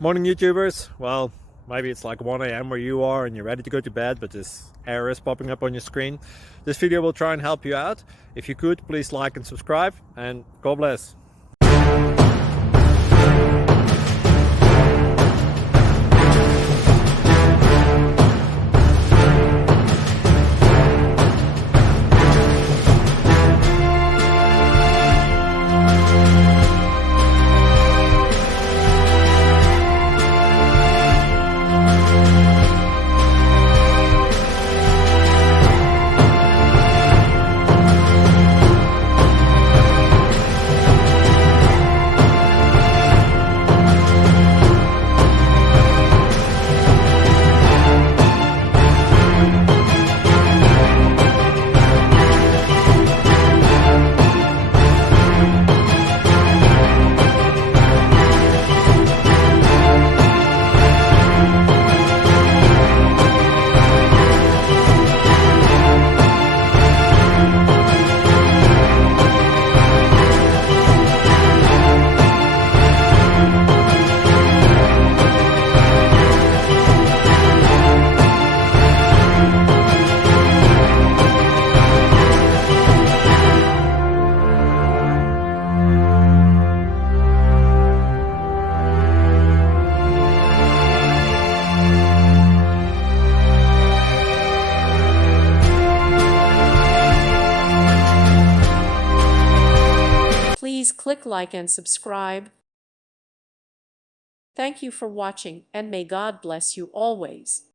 Morning YouTubers. Well, maybe it's like 1 a.m. where you are and you're ready to go to bed, but this error is popping up on your screen. This video will try and help you out. If you could, please like and subscribe, and God bless. Please click like and subscribe. Thank you for watching, and may God bless you always.